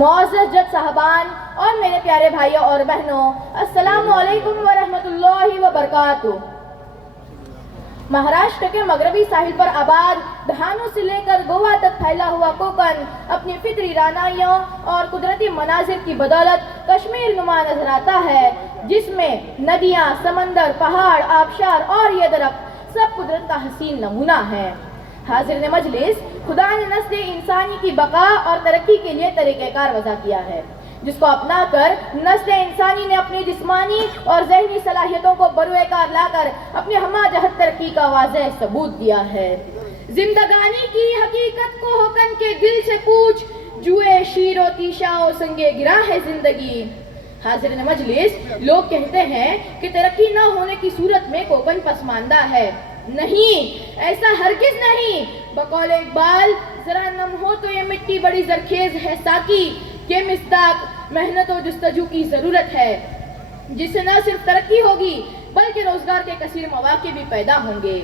معزز جج صاحبان اور میرے پیارے بھائیوں اور بہنوں، السلام علیکم ورحمۃ اللہ وبرکاتہ۔ مہاراشٹر کے مغربی ساحل پر آباد دہانوں سے لے کر گوا تک پھیلا ہوا کوکن اپنی فطری رعنائیوں اور قدرتی مناظر کی بدولت کشمیر نما نظر آتا ہے، جس میں ندیاں، سمندر، پہاڑ، آبشار اور یہ درخت سب قدرت کا حسین نمونہ ہے۔ حاضرین مجلس، خدا نے نسل انسانی کی بقا اور ترقی کے لیے طریقہ کار وضع کیا ہے، جس کو اپنا کر نسل انسانی نے اپنی جسمانی اور ذہنی صلاحیتوں کو بروئے کار لا کر اپنی ہمہ جہت ترقی کا واضح ثبوت دیا ہے۔ زندگانی کی حقیقت کو ہوکن کے دل سے پوچھ، جوئے شیر و تیشا و سنگے گرا ہے زندگی۔ حاضرین مجلس، لوگ کہتے ہیں کہ ترقی نہ ہونے کی صورت میں کوکن پسماندہ ہے۔ نہیں، ایسا ہرگز نہیں۔ بقول اقبال، ذرا نم ہو تو یہ مٹی بڑی زرخیز ہے ساقی، کے مصداق محنت و جستجو کی ضرورت ہے، جس سے نہ صرف ترقی ہوگی بلکہ روزگار کے کثیر مواقع بھی پیدا ہوں گے۔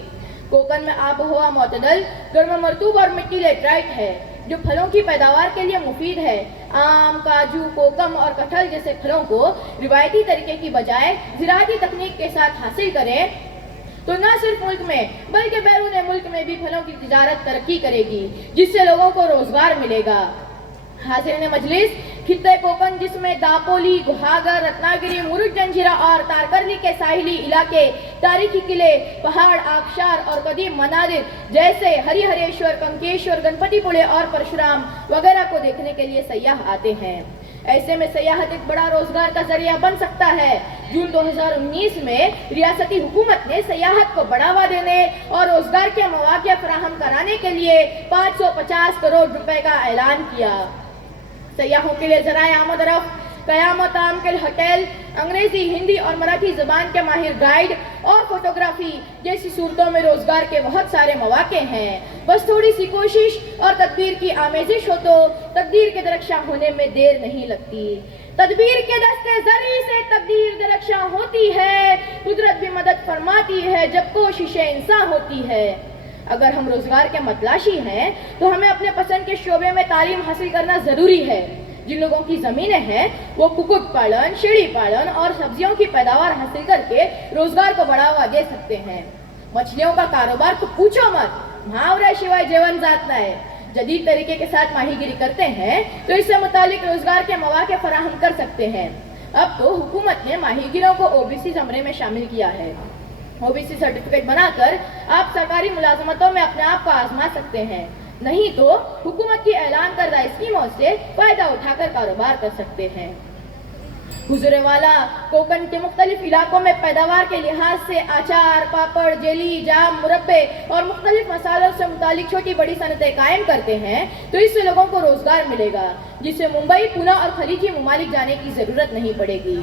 کوکن میں آب و ہوا معتدل، گرم مرطوب اور مٹی لیٹرائٹ ہے، جو پھلوں کی پیداوار کے لیے مفید ہے۔ آم، کاجو، کوکم اور کٹہل جیسے پھلوں کو روایتی طریقے کی بجائے زراعتی تکنیک کے ساتھ حاصل کریں تو نہ صرف ملک میں بلکہ بیرون ملک میں بھی پھلوں کی تجارت ترقی کرے گی، جس سے لوگوں کو روزگار ملے گا۔ حاضرین مجلس، خطہ کوکن جس میں داپولی، گہاگر، رتناگری، مرگ جنجیرہ اور تارکرلی کے ساحلی علاقے، تاریخی قلعے، پہاڑ، آبشار اور قدیم مناظر جیسے ہری ہریشور، کنکیشور، گنپتی پوڑے اور پرشورام وغیرہ کو دیکھنے کے لیے سیاح آتے ہیں۔ ایسے میں سیاحت ایک بڑا روزگار کا ذریعہ بن سکتا ہے۔ جون 2019 میں ریاستی حکومت نے سیاحت کو بڑھاوا دینے اور روزگار کے مواقع فراہم کرانے کے لیے 550 کروڑ روپے کا اعلان کیا۔ سیاحوں کے لیے ذرائع آمد و رفت، قیام و تعام کے ہوٹل، انگریزی، ہندی اور مراٹھی زبان کے ماہر گائیڈ اور فوٹوگرافی جیسی صورتوں میں روزگار کے بہت سارے مواقع ہیں۔ بس تھوڑی سی کوشش اور تدبیر کی آمیزش ہو تو تقدیر کے درخشاں ہونے میں دیر نہیں لگتی۔ تدبیر کے دستے زری سے تقدیر درخشاں ہوتی ہے، قدرت بھی مدد فرماتی ہے جب کوشش انسان ہوتی ہے۔ اگر ہم روزگار کے متلاشی ہیں تو ہمیں اپنے پسند کے شعبے میں تعلیم حاصل کرنا ضروری ہے۔ جن لوگوں کی زمینیں ہیں وہ ککٹ پالن، شیرڑی پالن اور سبزیوں کی پیداوار حاصل کر کے روزگار کو بڑھاوا دے سکتے ہیں۔ مچھلیوں کا کاروبار تو پوچھو مت، محاورہ شوائے جیون ذات نہ ہے۔ جدید طریقے کے ساتھ ماہی گیری کرتے ہیں تو اس سے متعلق روزگار کے مواقع فراہم کر سکتے ہیں۔ اب تو حکومت نے ماہی گیروں کو OBC زمرے میں شامل کیا ہے۔ OBC سرٹیفکیٹ بنا کر آپ سرکاری ملازمتوں میں اپنے آپ کو آزما سکتے ہیں، نہیں تو حکومت کی اعلان کردہ اسکیموں سے فائدہ اٹھا کر کاروبار کر سکتے ہیں۔ حضور والا، کوکن کے مختلف علاقوں میں پیداوار کے لحاظ سے آچار، پاپڑ، جیلی، جام، مربے اور مختلف مسالوں سے متعلق چھوٹی بڑی صنعتیں قائم کرتے ہیں تو اس سے لوگوں کو روزگار ملے گا، جس سے ممبئی، پونا اور خلیجی ممالک جانے کی ضرورت نہیں پڑے گی۔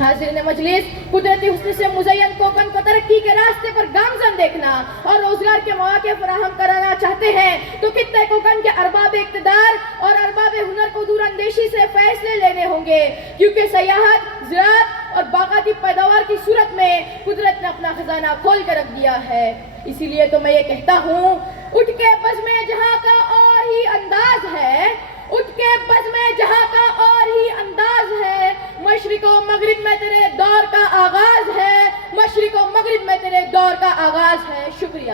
حاضرین مجلس، قدرتی حسن سے مزین کوکن کو ترقی کے راستے پر گامزن دیکھنا اور روزگار کے مواقع فراہم کرانا چاہتے ہیں تو خطہ کوکن کے ارباب اقتدار اور ارباب ہنر کو دور اندیشی سے فیصلے لینے ہوں گے، کیونکہ سیاحت، زراعت اور باغاتی پیداوار کی صورت میں قدرت نے اپنا خزانہ کھول کر رکھ دیا ہے۔ اسی لیے تو میں یہ کہتا ہوں، اٹھ کے بزم جہاں کا اور ہی انداز ہے، اٹھ کے بزم جہاں کا اور ہی انداز ہے، مشرق و مغرب میں تیرے دور کا آغاز ہے، مشرق و مغرب میں تیرے دور کا آغاز ہے۔ شکریہ۔